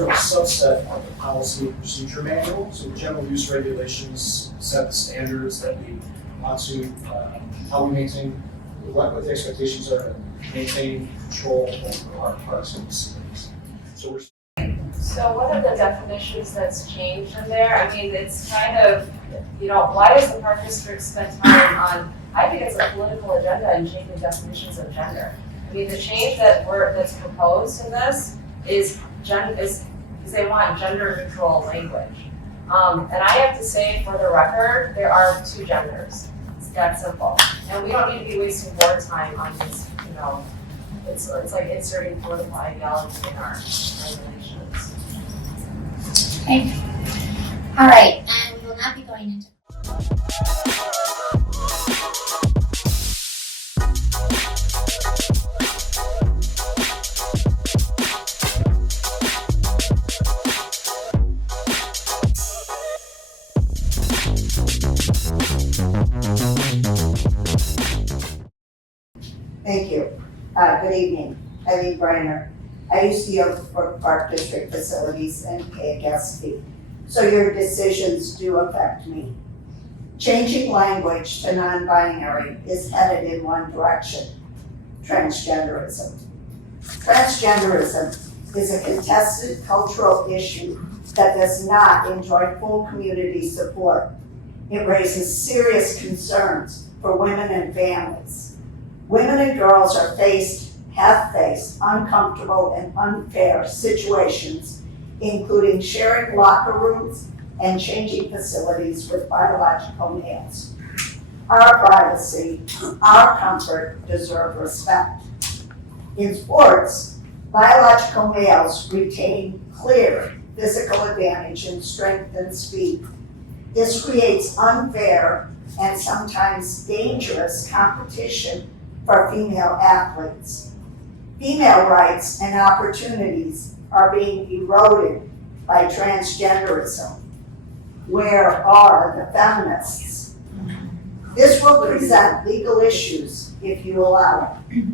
sort of a subset of the policy and procedure manual. So the general use regulations set the standards that we want to, how we maintain, what the expectations are to maintain control over our parks and facilities. So we're. So what are the definitions that's changed in there? I mean, it's kind of, why does the park district spend time on, I think it's a political agenda and changing definitions of gender. I mean, the change that's proposed in this is they want gender neutral language. And I have to say, for the record, there are two genders. It's that simple. And we don't need to be wasting more time on this, it's like inserting political ideology in our regulations. Okay. All right, and we will not be going into. Thank you. Good evening. Eileen Briner. I use the Oak Brook Park District facilities and pay a guest fee. So your decisions do affect me. Changing language to non-binary is headed in one direction: transgenderism. Transgenderism is a contested cultural issue that does not enjoy full community support. It raises serious concerns for women and families. Women and girls have faced uncomfortable and unfair situations, including sharing locker rooms and changing facilities with biological males. Our privacy, our comfort deserve respect. In sports, biological males retain clear physical advantage in strength and speed. This creates unfair and sometimes dangerous competition for female athletes. Female rights and opportunities are being eroded by transgenderism. Where are the feminists? This will present legal issues if you allow it.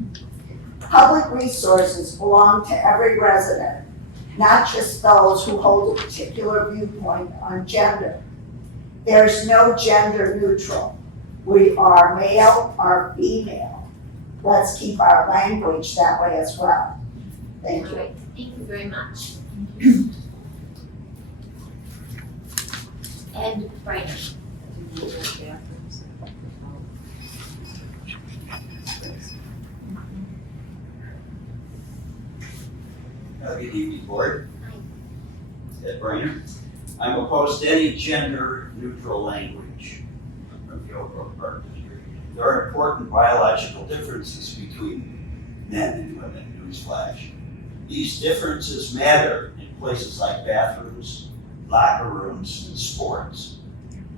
Public resources belong to every resident, not just those who hold a particular viewpoint on gender. There's no gender neutral. We are male or female. Let's keep our language that way as well. Thank you. All right, thank you very much. Ed Briner. Good evening, board. Ed Briner. I'm opposed to any gender neutral language from the Oak Brook Park District. There are important biological differences between men and women, newsflash. These differences matter in places like bathrooms, locker rooms, and sports.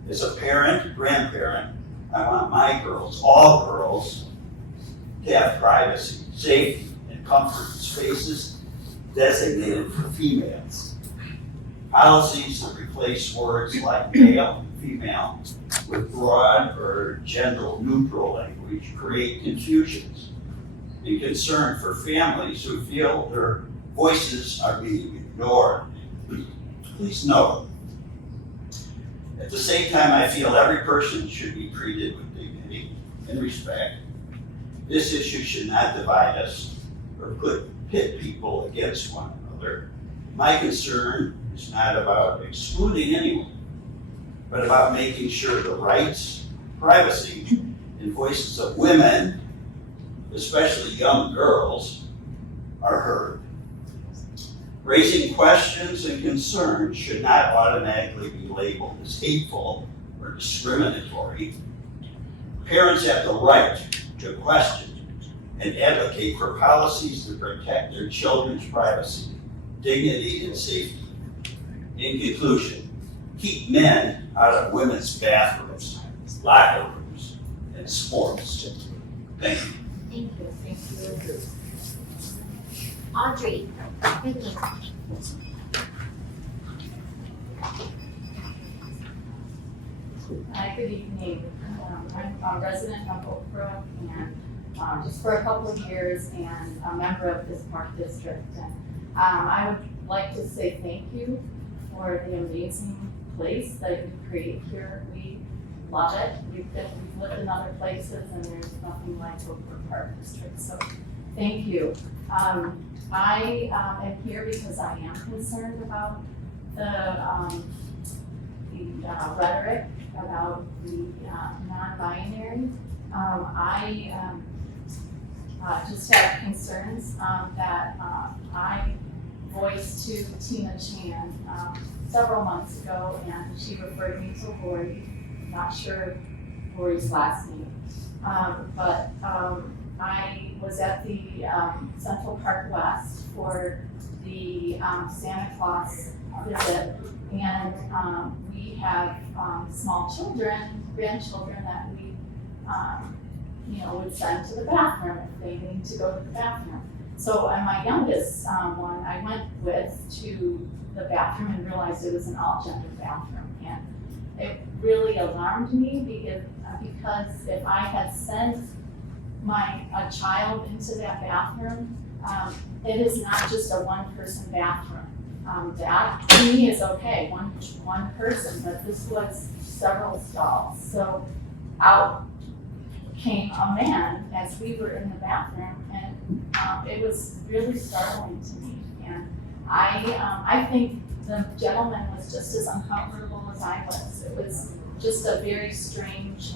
As a parent, grandparent, I want my girls, all girls, to have privacy, safety, and comfort in spaces designated for females. Policies that replace words like male and female with broad or gender neutral language create confusions and concern for families who feel their voices are being ignored. Please note, at the same time, I feel every person should be treated with dignity and respect. This issue should not divide us or pit people against one another. My concern is not about excluding anyone, but about making sure the rights, privacy, and voices of women, especially young girls, are heard. Raising questions and concerns should not automatically be labeled as hateful or discriminatory. Parents have the right to question and advocate for policies that protect their children's privacy, dignity, and safety. In conclusion, keep men out of women's bathrooms, locker rooms, and sports. Thank you. Thank you. Audrey, Whitney. Good evening. I'm a resident of Oak Brook and just for a couple of years and a member of this park district. And I would like to say thank you for the amazing place that you create here. We love it. We've lived in other places and there's nothing like Oak Brook Park District, so thank you. I am here because I am concerned about the rhetoric about the non-binary. I just have concerns that I voiced to Tina Chan several months ago, and she referred me to Lori. Not sure Lori's last name, but I was at the Central Park West for the Santa Claus visit, and we have small children, grandchildren that we would send to the bathroom if they need to go to the bathroom. So my youngest one I went with to the bathroom and realized it was an all-gender bathroom, and it really alarmed me because if I had sent a child into that bathroom, it is not just a one-person bathroom. That to me is okay, one person, but this was several stalls. So out came a man as we were in the bathroom, and it was really startling to me. And I think the gentleman was just as uncomfortable as I was. It was just a very strange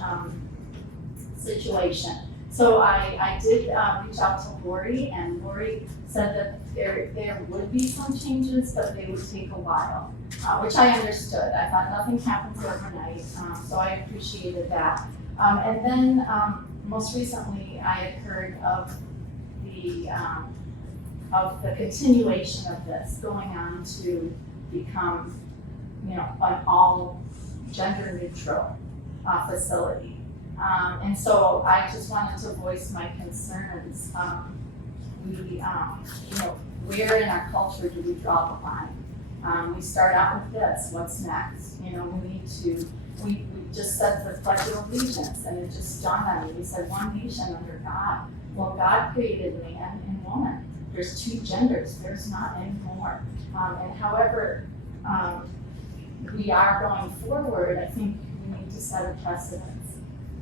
situation. So I did reach out to Lori, and Lori said that there would be some changes, but they would take a while, which I understood. I thought nothing happens overnight, so I appreciated that. And then most recently, I had heard of the continuation of this going on to become, an all gender neutral facility. And so I just wanted to voice my concerns. Where in our culture do we draw the line? We start out with this, what's next? We just said the Pledge of Allegiance, and it just dawned on me. We said one nation under God. Well, God created man and woman. There's two genders, there's not any more. And however we are going forward, I think we need to set a precedent.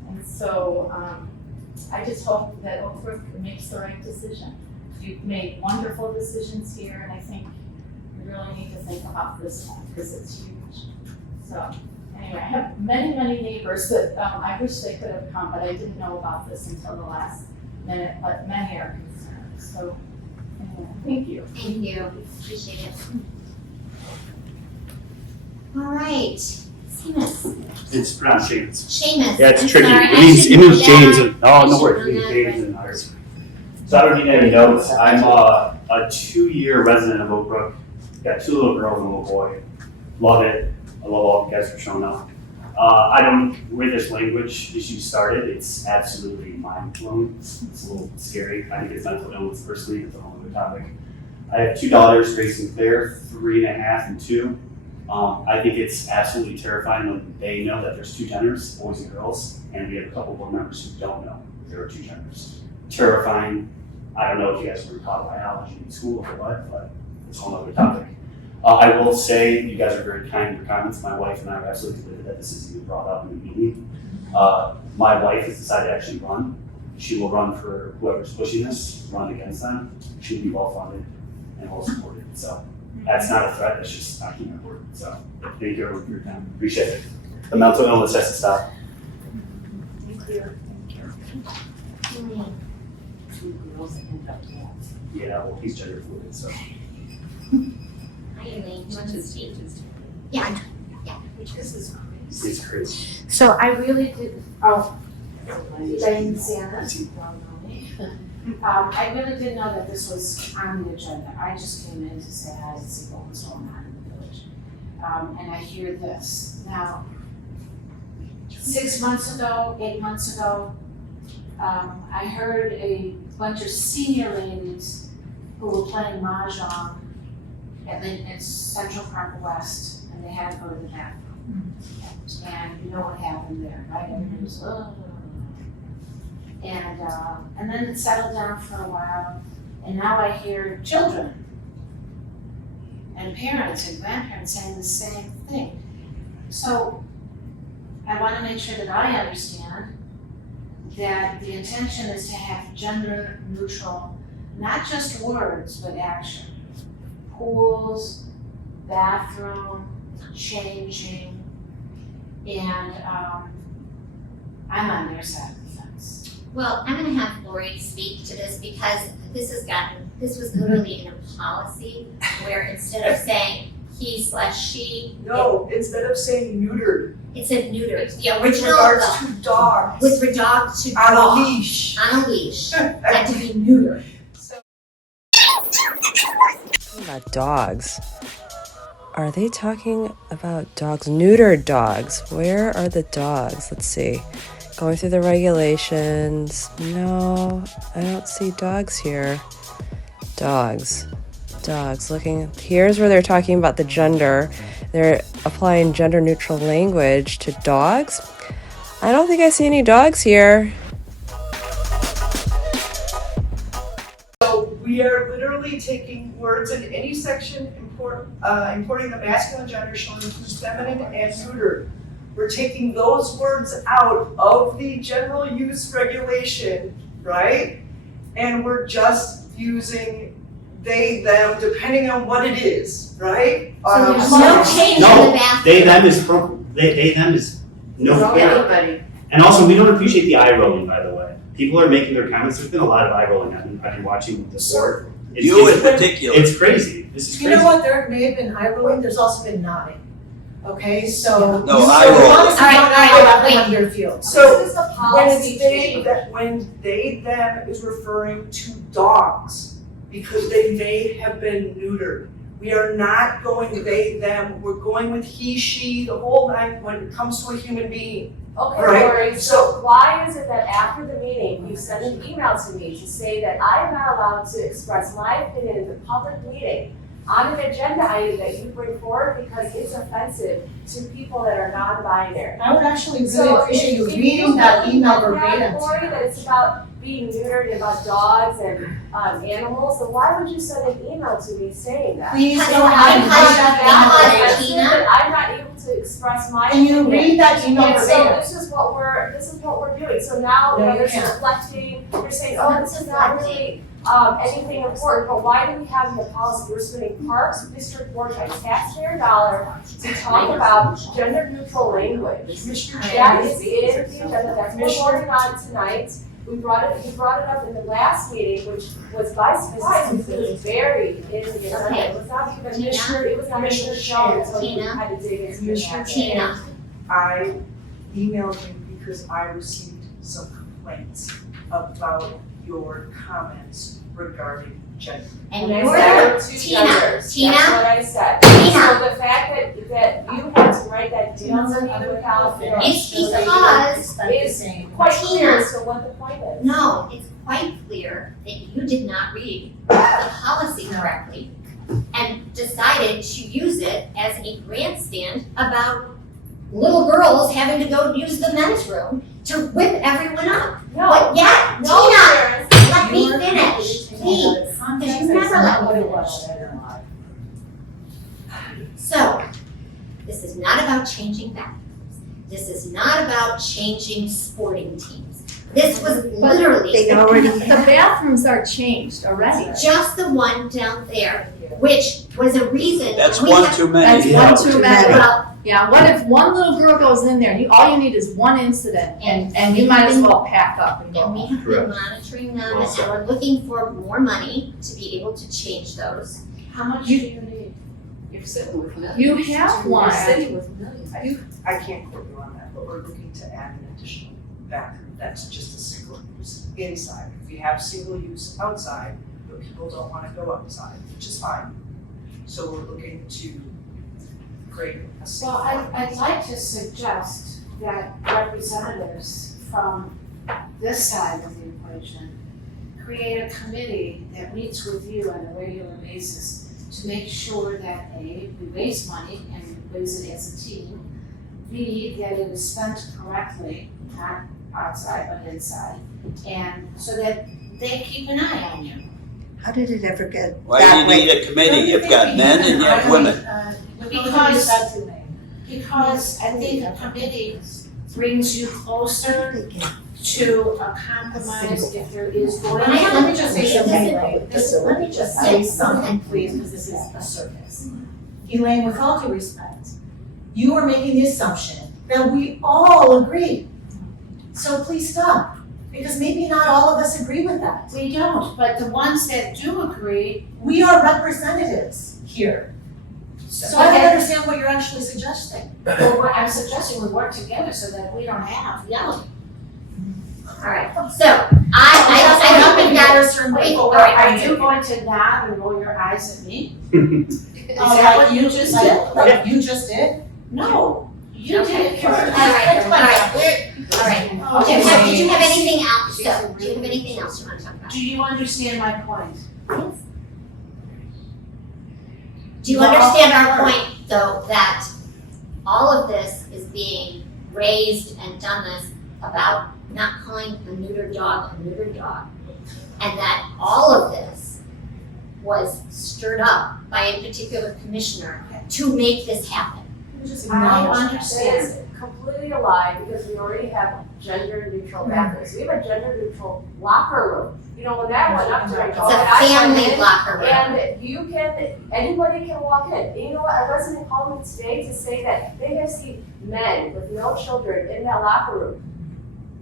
And so I just hope that Oak Brook makes the right decision. You've made wonderful decisions here, and I think we really need to think about this one because it's huge. So anyway, I have many, many neighbors that I wish they could have come, but I didn't know about this until the last minute, but many are concerned. So anyway, thank you. Thank you, appreciate it. All right, Seamus. It's pronounced James. Seamus. Yeah, it's I'm tricky. sorry, It I means should James know and, I no should worries, it know means that, James and ours. So I don't need any notes. I'm a 2-year resident of Oak Brook. Got 2 little girls and a little boy. Love it. I love all you guys for showing up. I don't, where this language issue started, it's absolutely mind-blowing. It's a little scary. I think it's mental illness personally, it's a whole other topic. I have 2 daughters, Grace and Claire, 3.5 and 2. I think it's absolutely terrifying when they know that there's 2 genders, boys and girls, and we have a couple board members who don't know there are 2 genders. Terrifying. I don't know if you guys were taught biology in school or what, but it's a whole other topic. I will say you guys are very kind in your comments. My wife and I are absolutely committed that this is even brought up in the meeting. My wife has decided to actually run. She will run for whoever's pushing this, run against them. She'll be well funded and well supported. So that's not a threat, that's just not keeping her word. So thank you everyone for your time. Appreciate it. The mental illness has to stop. Thank you. Two girls and a boy. Yeah, well, he's gender fluid, so. Hi, Elaine. Much has changed. Yeah. This is crazy. It's crazy. So I really did, Jane Santa. I really didn't know that this was on the agenda. I just came in to say hi to see what was going on in the village. And I hear this. Now, 6 months ago, 8 months ago, I heard a bunch of senior ladies who were playing mahjong at Central Park West, and they had to go to the bathroom. And you know what happened there, right? Everybody was, oh. And then it settled down for a while, and now I hear children and parents and grandparents saying the same thing. So I want to make sure that I understand that the intention is to have gender neutral, not just words, but action. Pools, bathroom, changing, and I'm on their side of the fence. Well, I'm gonna have Lori speak to this because this was literally in a policy where instead of saying he/she, No, instead of saying neutered, it said neutered. The with original regards to dogs, with regard to on a dogs leash. on a leash had to be neutered. About dogs. Are they talking about dogs? Neutered dogs. Where are the dogs? Let's see. Going through the regulations. No, I don't see dogs here. Dogs. Looking. Here's where they're talking about the gender. They're applying gender neutral language to dogs. I don't think I see any dogs here. So we are literally taking words in any section, importing the masculine gender, showing who's feminine and neutered. We're taking those words out of the general use regulation, right? And we're just using they, them, depending on what it is, right? So there's no change in the No, bathroom. they them is they them is no fair. Everybody. And also, we don't appreciate the eye rolling, by the way. People are making their comments. There's been a lot of eye rolling. I've been watching this board. You in particular. It's crazy. This is You crazy. know what, there may have been eye rolling, there's also been nodding. Okay, so. No, eye rolling. As long as All right, you're not all right, out wait. on their field. So This is a when policy it's they, change. when they, them is referring to dogs, because they may have been neutered. We are not going they, them, we're going with he, she, the whole nine when it comes to a human being. Okay, Right, Lori, so why is it that after the meeting, you send an email to me to say that I am not allowed to express my opinion in the public meeting on an agenda item that you bring forward because it's offensive to people that are non-binary? I would actually really So appreciate you if reading that really email think that, verbatim. Lori, that it's about being neutered and about dogs and animals, then why would you send an email to me saying that? Please Because don't I'm have because- to Tina? That I'm not able to express my Can you opinion. read that email And so verbatim? this is what we're doing. So now No, you whether it's can't. reflecting, you're saying, oh, this is not really anything important, but why do we have in the policy, we're spending Parks District Board by taxpayer dollar to talk about gender neutral language? That is in the agenda, that's what we're working on tonight. You brought it up in the last meeting, which was by surprise, because it was buried in the agenda. Okay. It was not even, Tina? it was not even shown until you Tina? had to dig into Commissioner it. Tina, I emailed you because I received some complaints about your comments regarding gender. and And you're I said the, two Tina, genders. Tina? That's what I said. Tina. So the fact that you had to write that down in the California It's because, is quite clear as to what the point is. no, it's quite clear that you did not read the policy correctly and decided to use it as a grandstand about little girls having to go use the men's room to whip everyone up. No, But yet, no, Tina, Sharon. let me finish, please, because you never let me finish. So, this is not about changing bathrooms. This is not about changing sporting teams. This was literally The bathrooms are changed already. just the one down there, which was a reason. That's we one have- too many. That's one too many. Well, Yeah, what if one little girl goes in there, all you need is one incident, and you might as well pack up and go and we home. have been monitoring them, and we're looking for more money to be able to change those. How much do you need? You're sitting with millions. You have one. You're sitting with millions. I can't quote you on that, but we're looking to add an additional bathroom that's just a single use inside. If we have single use outside, but people don't wanna go outside, which is fine. So we're looking to create a Well, single. I'd like to suggest that representatives from this side of the equation create a committee that meets with you on a regular basis to make sure that A, we raise money and we raise it as a team. B, that it is spent correctly, not outside but inside. And so that they keep an eye on you. How did it ever get Why do that you way? need a committee? You've got men and you have women. Because I think a committee brings you closer to a compromise if there is going to be. Let me just say something, Let me just say something, please, because this is a circus. Elaine, with all due respect, you are making the assumption that we all agree. So please stop, because maybe not all of us agree with that. We don't, but the ones that do agree, We are representatives here. So I don't understand what you're actually suggesting. well, what I'm suggesting we work together so that we don't have yelling. Alright, so I don't think that, Wait, all right, are you going to nod and roll your eyes at me? Is Oh, that like what you just did? Like you just did? No, you did it first. Alright, Okay. did you have anything else, so, do you have anything else you wanna talk about? Do you understand my point? Do you understand our point, though, that all of this is being raised and done this about not calling a neutered dog, and that all of this was stirred up by a particular commissioner to make this happen? I understand. It's completely a lie because we already have gender neutral bathrooms. We have a gender neutral locker room. You know, when that went up to my It's dog, a I went family in, locker room. and you can, anybody can walk in. And you know what, a resident called me today to say that they have seen men with no children in that locker room,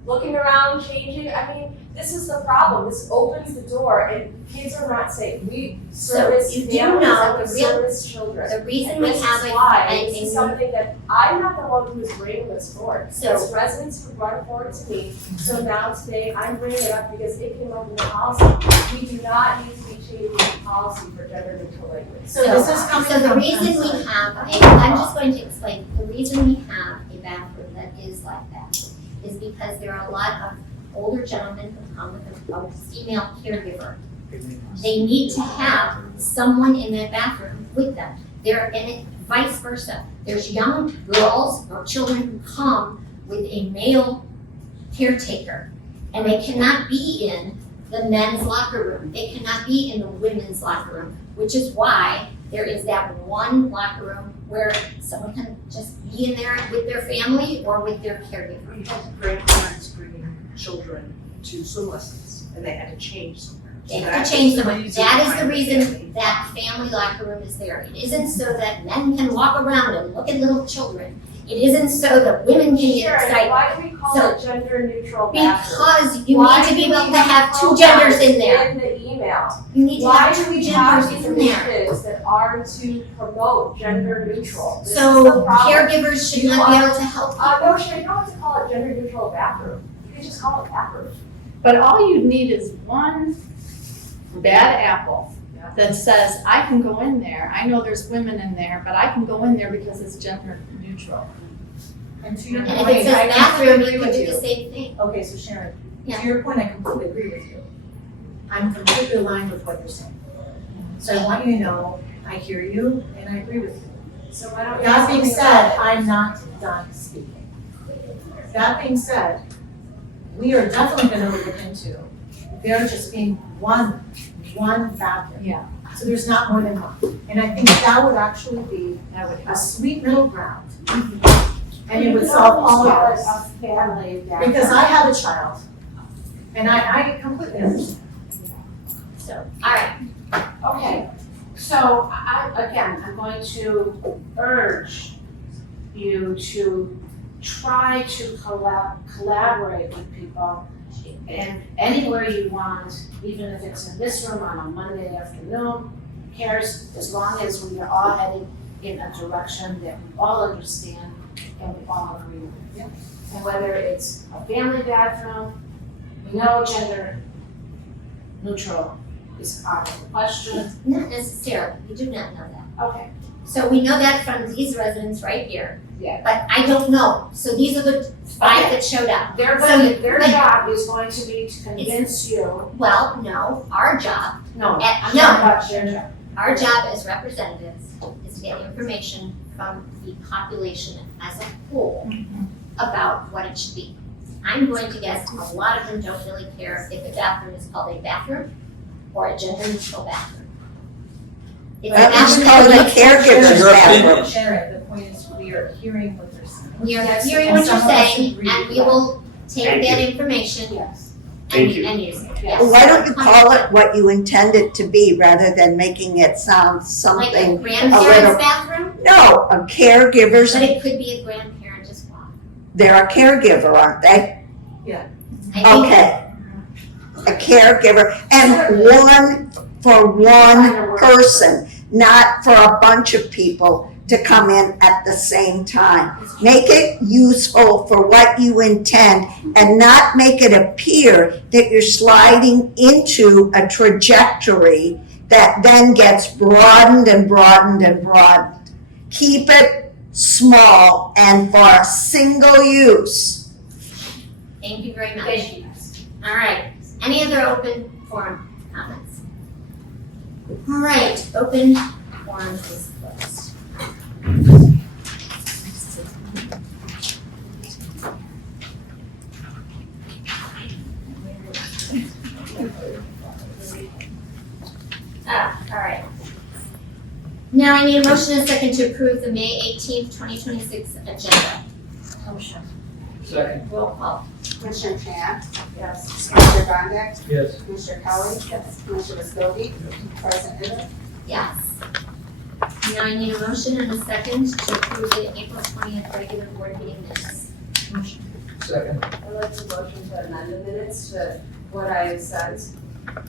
looking around, changing. I mean, this is the problem. This opens the door and kids are not safe. We service you do families know and we the real- service children. The reason And we this have is why, a this is something that I'm not the one who's bringing this forward. So- It's residents who brought it forward to me, so now today I'm bringing it up because it came up in the policy. We do not need to be changing the policy for gender neutral language. So this is coming So the from reason we council. have, I'm just going to explain, the reason we have a bathroom that is like that is because there are a lot of older gentlemen who come with a female caregiver. They need to have someone in that bathroom with them. And it vice versa. There's young girls or children who come with a male caretaker, and they cannot be in the men's locker room. They cannot be in the women's locker room, which is why there is that one locker room where someone can just be in there with their family or with their caregiver. We had grandparents bringing children to swim lessons, and they had to change somewhere. They have to change them. That is the reason that family locker room is there. It isn't so that men can walk around and look at little children. It isn't so that women can get Sure, and excited. why do we call So- it gender neutral bathroom? Because you Why need to be do we able to have two call genders that in there. In the email. You need to Why have do two we have genders these in there. initiatives that are to promote gender neutral? This is the So problem. caregivers should You not be are- able to help. No, Shay, you don't have to call it gender neutral bathroom. You can just call it bathroom. But all you need is one bad apple that says, I can go in there, I know there's women in there, but I can go in there because it's gender neutral. And to your And point, if it says I bathroom, completely you agree can with do you. the same thing. Okay, so Sharon, Yeah. to your point, I completely agree with you. I'm completely aligned with what you're saying. So I want you to know, I hear you and I agree with you. So why don't we? That do being something said, about I'm not done speaking. That being said, we are definitely gonna look into there just being one bathroom. Yeah. So there's not more than one. And I think that would actually be That would a help. sweet middle ground. And it would solve all of this. A family bathroom. Because I have a child. And I completely understand. So, all right. Okay, so I'm going to urge you to try to collaborate with people and anywhere you want, even if it's in this room on a Monday afternoon, who cares, as long as we are all heading in a direction that we all understand and we all agree with. And whether it's a family bathroom, we know gender neutral is out of the question. Not necessarily, we do not know that. Okay. So we know that from these residents right here. Yeah. But I don't know. So these are the five that showed up. Their So- job is going to be to convince you, Well, no, our job, no, I'm I'm not talking about their job. our job as representatives is to get information from the population as a whole about what it should be. I'm going to guess a lot of them don't really care if a bathroom is called a bathroom or a gender neutral bathroom. It's a At least bathroom call it that a caregiver's Your bathroom. opinion. Sharon, the point is we are hearing what they're saying. we are Yes, hearing and what you're some of us saying, agree and with we that. will take Thank that you. information Yes. Thank you. and use it, Yes. yes. Well, why don't you call it what you intend it to be rather than making it sound Like a something? grandparent's bathroom, No, a caregiver's, but it could be a grandparent as well. they're a caregiver, aren't they? I think Okay. A caregiver, and one for one person, not for a bunch of people to come in at the same time. Make it useful for what you intend and not make it appear that you're sliding into a trajectory that then gets broadened and broadened and broadened. Keep it small and for a single use. Thank you very much. Thank you. All right, any other open forum comments? All right, open forum is closed. All right. Now I need a motion and a second to approve the May 18th, 2026 agenda. Motion. Second. Roll call. Commissioner Chan, Yes. Commissioner Gondik, Yes. Commissioner Kelly, Commissioner Vescovi, President Eagle. Yes. Now I need a motion and a second to approve the April 20th regular board meeting minutes. Second. I'd like to motion to amend the minutes to what I have sent.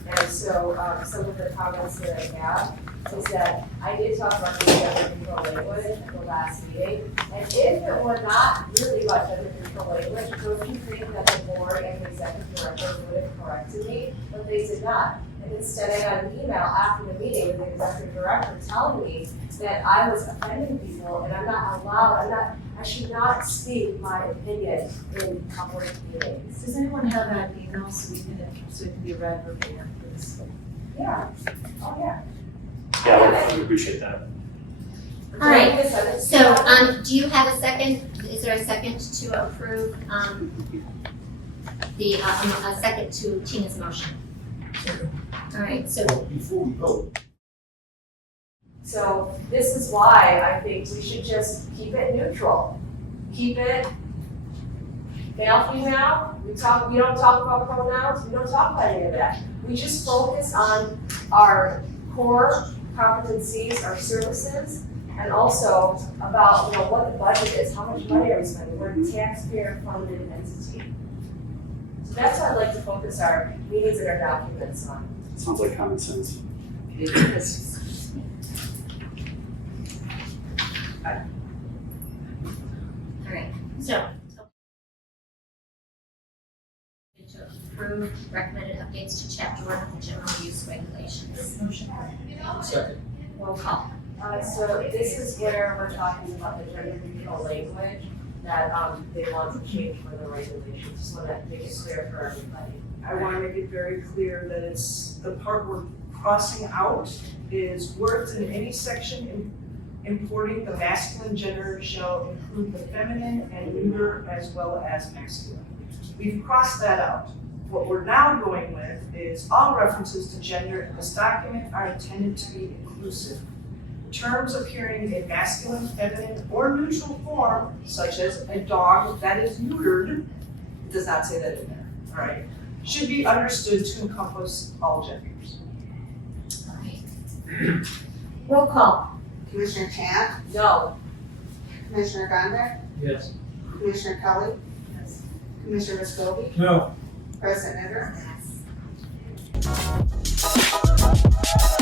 And so, some of the comments that I have is that I did talk about the gender control language at the last meeting. And if it were not really about gender control language, don't you think that the board and the executive director would have corrected me? But they did not. And instead I got an email after the meeting with the executive director telling me that I was offending people and I'm not allowed, I should not speak my opinion in public meetings. Does anyone have that email so we can be read verbatim, please? Yeah, oh yeah. Yeah, we appreciate that. All right. So, do you have a second, is there a second to approve, a second to Tina's motion? All right, so, Before we vote. So this is why I think we should just keep it neutral. Keep it male, female, we don't talk about pronouns, we don't talk about any of that. We just focus on our core competencies, our services, and also about, what the budget is, how much money are we spending? We're a taxpayer funded entity. So that's what I'd like to focus our meetings and our documents on. Sounds like common sense. all right, so. To approve recommended updates to chapter 1 of the general use regulations. Second. Roll call. So this is where we're talking about the gender neutral language that they want to change for the regulations, just want to make it clear for everybody. I want to make it very clear that it's, the part we're crossing out is words in any section importing the masculine gender shall include the feminine and neuter as well as masculine. We've crossed that out. What we're now going with is all references to gender in this document are intended to be inclusive. Terms appearing in masculine, feminine, or neutral form, such as a dog that is neutered, it does not say that in there, all right? Should be understood to encompass all genders. All right. Roll call. Commissioner Chan, No, Commissioner Gondik, Yes. Commissioner Kelly, Commissioner Vescovi, No. President Eagle. Yes.